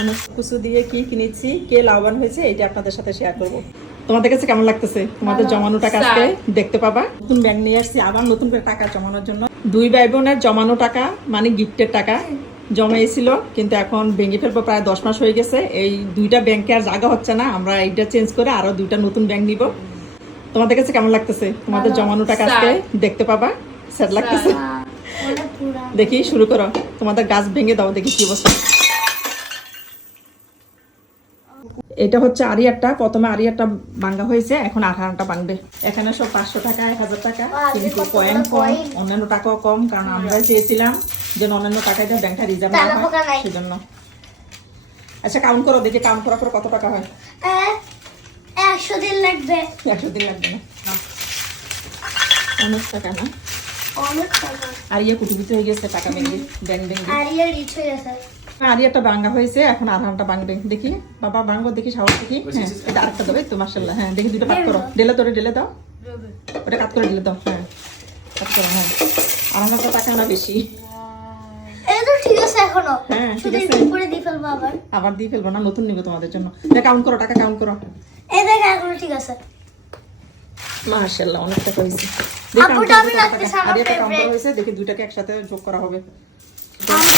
অনেক দিয়ে কি কিনেছি কে লাভবান হয়েছে এটা আপনাদের সাথে শেয়ার করব। তোমাদের কাছে কেমন লাগতেছে? তোমাদের জমানো টাকা আজকে দেখতে পাবা। নতুন ব্যাংক নিয়ে আসছি আবার নতুন করে টাকা জমানোর জন্য। দুই ভাই বোনের জমানো টাকা মানে গিফটের টাকা জমাইছিল কিন্তু এখন ভেঙে ফেলব প্রায় দশ মাস হয়ে গেছে। এই দুইটা ব্যাংকে আর জায়গা হচ্ছে না আমরা এইটা চেঞ্জ করে আরও দুইটা নতুন ব্যাংক নিব। তোমাদের কাছে কেমন লাগতেছে? তোমাদের জমানো টাকা আজকে দেখতে পাবা। স্যার লাগতেছে। দেখি শুরু করো। তোমাদের গাছ ভেঙে দাও দেখি কি অবস্থা। এটা হচ্ছে আরিয়ারটা। প্রথমে আরিয়ারটা ভাঙ্গা হয়েছে এখন আঠারোটা ভাঙবে। এখানে সব পাঁচশো টাকা এক হাজার টাকা। কিন্তু কয়েন কম অন্যান্য টাকাও কম কারণ আমরা চেয়েছিলাম যে অন্যান্য টাকা দিয়ে ব্যাংকটা রিজার্ভ না হয়। সেজন্য। আচ্ছা কাউন্ট করো দেখি কাউন্ট করার পর কত টাকা হয়। একশো দিন লাগবে। একশো দিন লাগবে না। অনেক টাকা না? অনেক টাকা। আর ইয়ে কুটুকুটি হয়ে গেছে টাকা ভেঙে ব্যাংক ভেঙে। আর ইয়ে রিচ হয়ে গেছে। আরিয়াটা ভাঙ্গা হয়েছে এখন আধানটা ভাঙবে। দেখি বাবা ভাঙবো দেখি সাহস দেখি। হ্যাঁ এটা আরেকটা দেবে তো মার্শাল্লাহ হ্যাঁ দেখি দুটো কাট করো। ডেলে তোরে ডেলে দাও। ওটা কাট করে ডেলে দাও। হ্যাঁ কাট করো হ্যাঁ। আধানটা টাকা না বেশি। ঠিক আছে হ্যাঁ, ঠিক আছে। একটু উপরে দিয়ে ফেলব আবার। আবার দিয়ে ফেলব না নতুন নিবো তোমাদের জন্য। কাউন্ট করো টাকা কাউন্ট করো। এই দেখ এখনও ঠিক আছে। মার্শাল্লাহ অনেক টাকা হয়েছে। আপুটা আমি লাগতেছে আমার। হয়েছে দেখি দুইটাকে একসাথে যোগ করা হবে আমি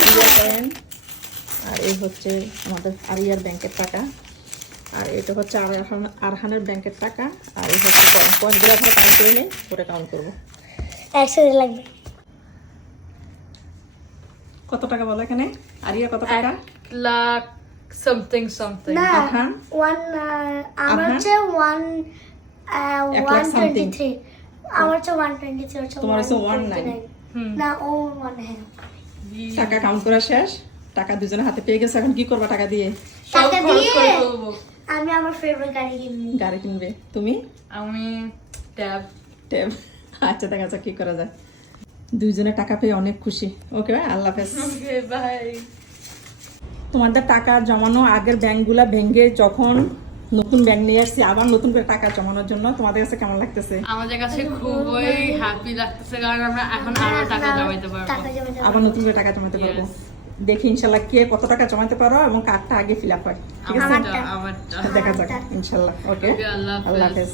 আরিয়া কয়েন আর এই হচ্ছে আমাদের আরিয়ার ব্যাংকের টাকা। আর এটা হচ্ছে আরহান আরহানের ব্যাংকের টাকা। আর এই হচ্ছে কয়েন কয়েনগুলো কাউন্ট করে নেই ওটা কাউন্ট করব। একশো লাগবে। কত টাকা বলো এখানে? আরিয়া কত টাকা? Lakh something something. না আরহান? ওয়ান আমার হচ্ছে ওয়ান ওয়ান টোয়েন্টি থ্রি আমার হচ্ছে ওয়ান টোয়েন্টি থ্রি হচ্ছে তোমার হচ্ছে 19 129 না ও ওয়ান হ্যাঁ। টাকা কাউন্ট করা শেষ? টাকা দুজনে হাতে পেয়ে গেছে এখন কি করবা টাকা দিয়ে? সব খরচ করে ফেলব। আমি আমার ফেভারিট গাড়ি কিনবো। গাড়ি কিনবে। তুমি? আমি ট্যাব। ট্যাব। আচ্ছা দেখা যাক কি করা যায়। দুইজনে টাকা পেয়ে অনেক খুশি। ওকে আল্লাহ হাফেজ। ওকে বাই তোমাদের টাকা জমানো আগের ব্যাংকগুলা ভেঙে যখন নতুন ব্যাংক নিয়ে আসছি আবার নতুন করে টাকা জমানোর জন্য তোমাদের কাছে কেমন লাগতেছে? আমাদের কাছে খুবই হ্যাপি লাগতেছে কারণ আমরা এখন আরও টাকা জমাইতে পারব। আবার নতুন করে টাকা জমাতে পারব. দেখি ইনশাল্লাহ কে কত টাকা জমাতে পারো এবং কার্ডটা আগে ফিল আপ হয় ঠিক আছে? আমারটা আমারটা। দেখা যাক ইনশাল্লাহ। ওকে আল্লাহ হাফেজ।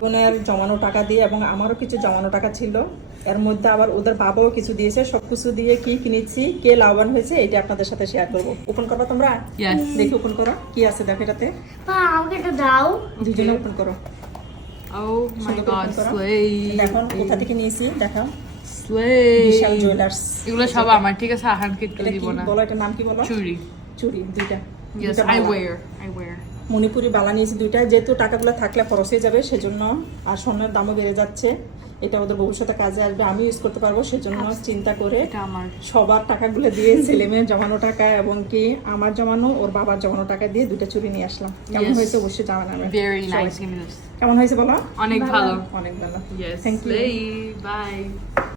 বোনের জমানো টাকা দিয়ে এবং আমারও কিছু জমানো টাকা ছিল। এর মধ্যে আবার ওদের বাবাও কিছু দিয়েছে। সবকিছু দিয়ে কি কিনেছি কে লাভবান হয়েছে এটা আপনাদের সাথে শেয়ার করব। ওপেন করবা তোমরা. দেখি ওপেন করো। কি আছে দেখো এটাতে? আমাকে একটু দাও। দুজনে ওপেন করো। Open করো। slay. দেখো কোথা থেকে নিয়েছি দেখো. বিশাল জুয়েলার্স এগুলো সব আমার ঠিক আছে আহানকে একটু দিব না। বলো এটার নাম কি বলো? চুরি চুরি দুইটা। Yes, দুইটা I বালা। wear. মণিপুরি বালা নিয়েছি দুইটা যেহেতু টাকাগুলো থাকলে খরচ হয়ে যাবে সেজন্য আর স্বর্ণের দামও বেড়ে যাচ্ছে। এটা ওদের ভবিষ্যতে কাজে আসবে আমি ইউজ করতে পারব সেজন্য চিন্তা করে সবার টাকাগুলো দিয়ে ছেলে মেয়ের জমানো টাকা এবং কি আমার জমানো ওর বাবার জমানো টাকা দিয়ে দুটো চুরি নিয়ে আসলাম। কেমন হয়েছে অবশ্যই জানান. কেমন হয়েছে বলো? অনেক ভালো? অনেক ভালো। Thank you. Bye.